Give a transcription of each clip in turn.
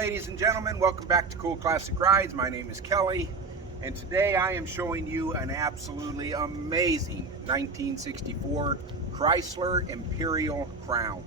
ladies and gentlemen, welcome back to Cool Classic Rides. My name is Kelly, and today I am showing you an absolutely amazing 1964 Chrysler Imperial Crown.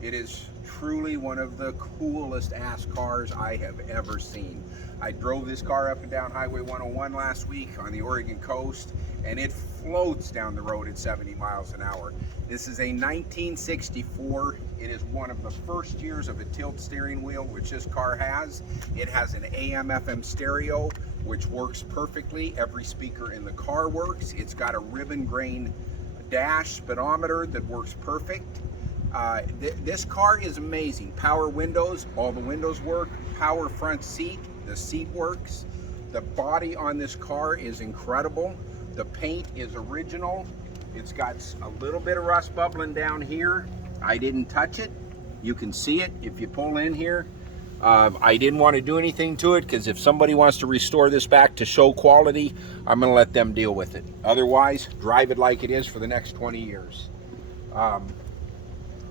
It is truly one of the coolest ass cars I have ever seen. I drove this car up and down Highway 101 last week on the Oregon coast, and it floats down the road at 70 miles an hour. This is a 1964. It is one of the first years of a tilt steering wheel, which this car has. It has an AM/FM stereo, which works perfectly. Every speaker in the car works. It's got a ribbon grain dash speedometer that works perfect. This car is amazing. Power windows, all the windows work. Power front seat, the seat works. The body on this car is incredible. The paint is original. It's got a little bit of rust bubbling down here. I didn't touch it. You can see it if you pull in here. I didn't want to do anything to it because if somebody wants to restore this back to show quality, I'm going to let them deal with it. Otherwise, drive it like it is for the next 20 years.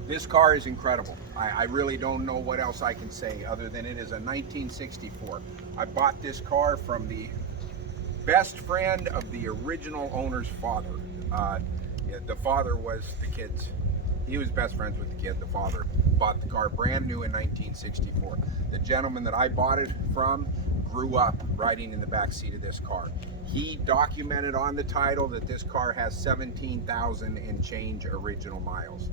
This car is incredible. I really don't know what else I can say other than it is a 1964. I bought this car from the best friend of the original owner's father. The father was the kid's. He was best friends with the kid. The father bought the car brand new in 1964. The gentleman that I bought it from grew up riding in the back seat of this car. He documented on the title that this car has 17,000 and change original miles.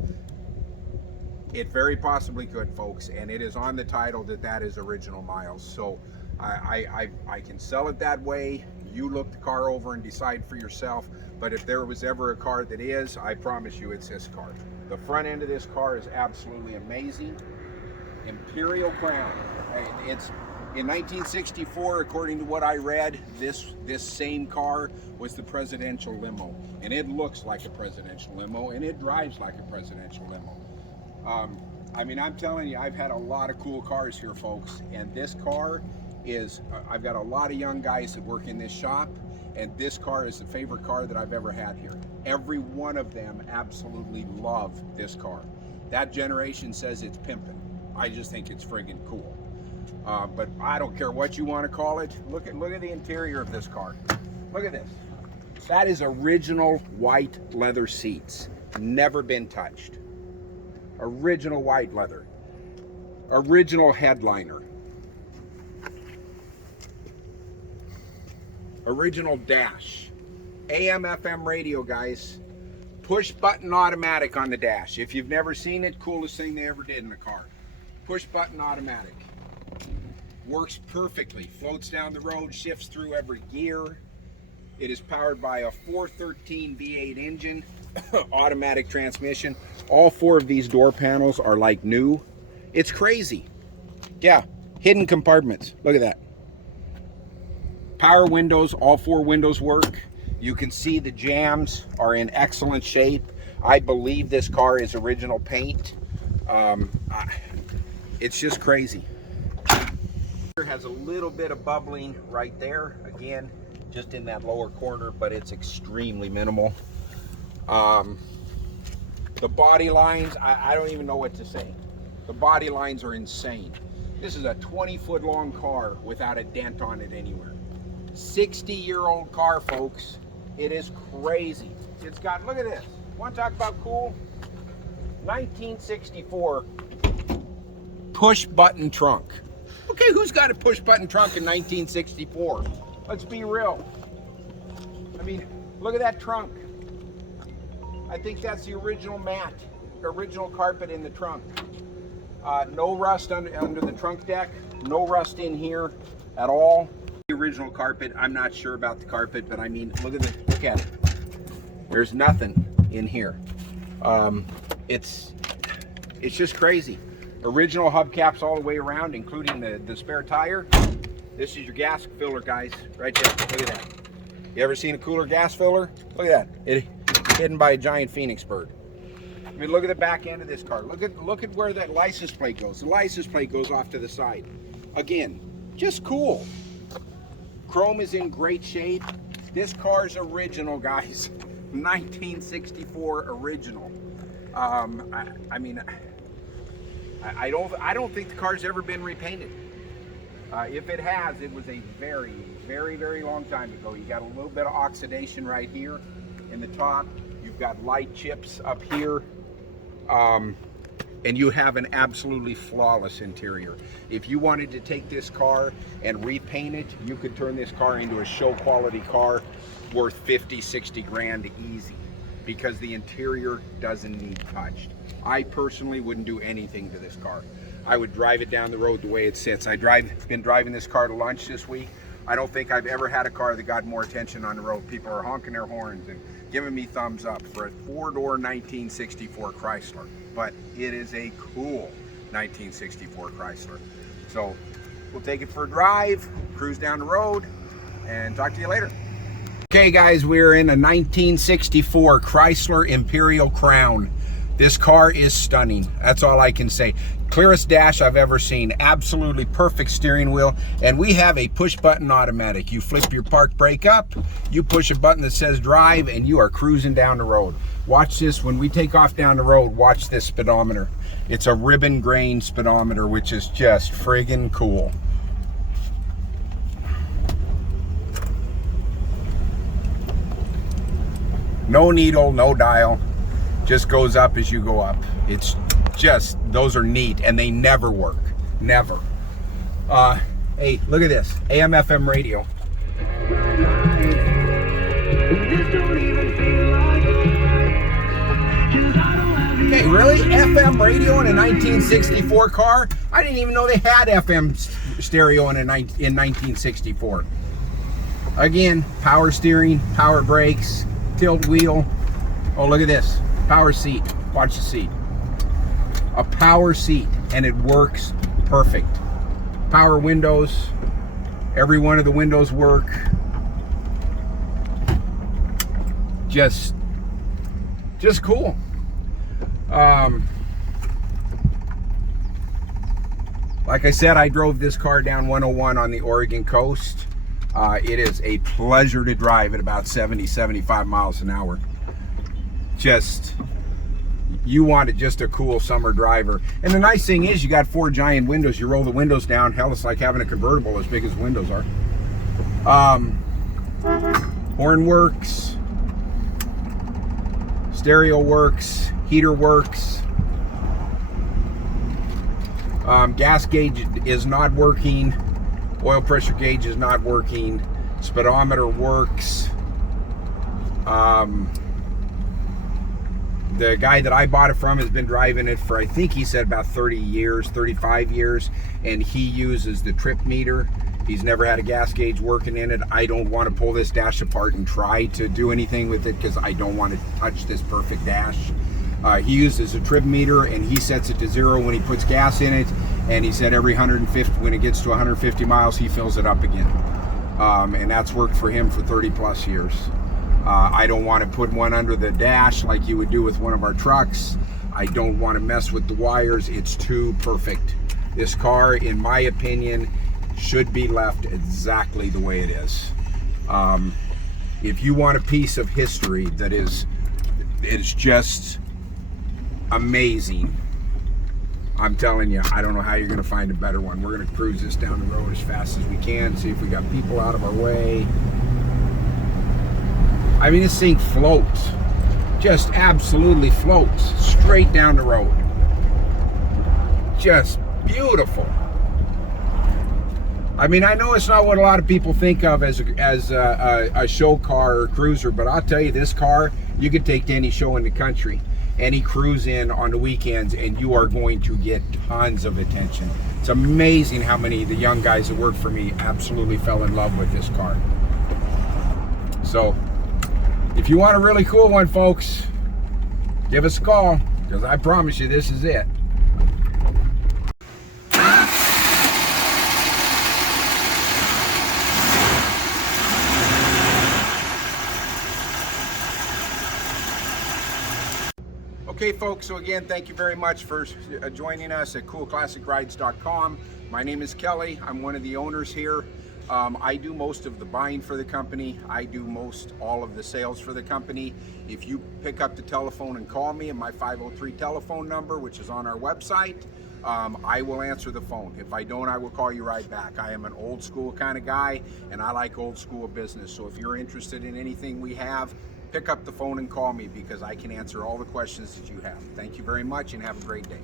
It very possibly could, folks, and it is on the title that is original miles. So I can sell it that way. You look the car over and decide for yourself. But if there was ever a car that is, I promise you it's this car. The front end of this car is absolutely amazing. Imperial Crown. It's in 1964, according to what I read, this same car was the presidential limo, and it looks like a presidential limo, and it drives like a presidential limo. I mean, I'm telling you, I've had a lot of cool cars here, folks, and this car is, I've got a lot of young guys that work in this shop, and this car is the favorite car that I've ever had here. Every one of them absolutely love this car. That generation says it's pimping. I just think it's friggin' cool. But I don't care what you want to call it. Look at the interior of this car. Look at this. That is original white leather seats. Never been touched. Original white leather. Original headliner. Original dash. AM/FM radio, guys. Push button automatic on the dash. If you've never seen it, coolest thing they ever did in a car. Push button automatic. Works perfectly. Floats down the road, shifts through every gear. It is powered by a 413 V8 engine, automatic transmission. All four of these door panels are like new. It's crazy. Yeah, hidden compartments. Look at that. Power windows, all four windows work. You can see the jams are in excellent shape. I believe this car is original paint. It's just crazy. It has a little bit of bubbling right there. Again, just in that lower corner, but it's extremely minimal. The body lines, I don't even know what to say. The body lines are insane. This is a 20-foot long car without a dent on it anywhere. 60-year-old car, folks. It is crazy. It's got, look at this. Want to talk about cool? 1964 push button trunk. Okay, who's got a push button trunk in 1964? Let's be real. I mean, look at that trunk. I think that's the original mat, original carpet in the trunk. No rust under the trunk deck. No rust in here at all. The original carpet. I'm not sure about the carpet, but I mean, look at it. There's nothing in here. It's just crazy. Original hubcaps all the way around, including the spare tire. This is your gas filler, guys, right there. Look at that. You ever seen a cooler gas filler? Look at that. It's hidden by a giant phoenix bird. I mean, look at the back end of this car. Look at where that license plate goes. The license plate goes off to the side. Again, just cool. Chrome is in great shape. This car's original, guys. 1964 original. I mean, I don't think the car's ever been repainted. If it has, it was a very, very, very long time ago. You got a little bit of oxidation right here in the top. You've got light chips up here. And you have an absolutely flawless interior. If you wanted to take this car and repaint it, you could turn this car into a show quality car worth 50, 60 grand easy, because the interior doesn't need touched. I personally wouldn't do anything to this car. I would drive it down the road the way it sits. Been driving this car to lunch this week. I don't think I've ever had a car that got more attention on the road. People are honking their horns and giving me thumbs up for a four-door 1964 Chrysler. But it is a cool 1964 Chrysler. So we'll take it for a drive, cruise down the road, and talk to you later. Okay guys, we're in a 1964 Chrysler Imperial Crown. This car is stunning. That's all I can say. Clearest dash I've ever seen. Absolutely perfect steering wheel. And we have a push button automatic. You flip your park brake up, you push a button that says drive, and you are cruising down the road. Watch this, when we take off down the road, watch this speedometer. It's a ribbon grain speedometer, which is just friggin' cool. No needle, no dial. Just goes up as you go up. It's just, those are neat, and they never work, never. Hey, look at this, AM FM radio. Hey, really? FM radio in a 1964 car? I didn't even know they had FM stereo in 1964. Again, power steering, power brakes, tilt wheel. Oh, look at this. Power seat. Watch the seat. A power seat, and it works perfect. Power windows. Every one of the windows work. Just cool. Like I said, I drove this car down 101 on the Oregon coast. It is a pleasure to drive at about 70, 75 miles an hour. You wanted just a cool summer driver. And the nice thing is, you got 4 giant windows. You roll the windows down, hell, it's like having a convertible as big as windows are. Horn works, stereo works, heater works. Gas gauge is not working, oil pressure gauge is not working, speedometer works. The guy that I bought it from has been driving it for, I think he said about 30 years, 35 years, and he uses the trip meter. He's never had a gas gauge working in it. I don't want to pull this dash apart and try to do anything with it because I don't want to touch this perfect dash. He uses a trip meter, and he sets it to 0 when he puts gas in it, and he said every 150, when it gets to 150 miles, he fills it up again. And that's worked for him for 30 plus years. I don't want to put one under the dash like you would do with one of our trucks. I don't want to mess with the wires. It's too perfect. This car, in my opinion, should be left exactly the way it is. If you want a piece of history that is just amazing, I'm telling you, I don't know how you're going to find a better one. We're going to cruise this down the road as fast as we can, see if we got people out of our way. I mean, this thing floats, just absolutely floats straight down the road. Just beautiful. I mean, I know it's not what a lot of people think of as a show car or cruiser, but I'll tell you, this car, you could take to any show in the country, any cruise in on the weekends, and you are going to get tons of attention. It's amazing how many of the young guys that work for me absolutely fell in love with this car. So, if you want a really cool one, folks, give us a call, because I promise you this is it. Okay, folks, so again, thank you very much for joining us at coolclassicrides.com. My name is Kelly. I'm one of the owners here. I do most of the buying for the company. I do all of the sales for the company. If you pick up the telephone and call me at my 503 telephone number, which is on our website, I will answer the phone. If I don't, I will call you right back. I am an old school kind of guy, and I like old school business. So if you're interested in anything we have, pick up the phone and call me, because I can answer all the questions that you have. Thank you very much, and have a great day.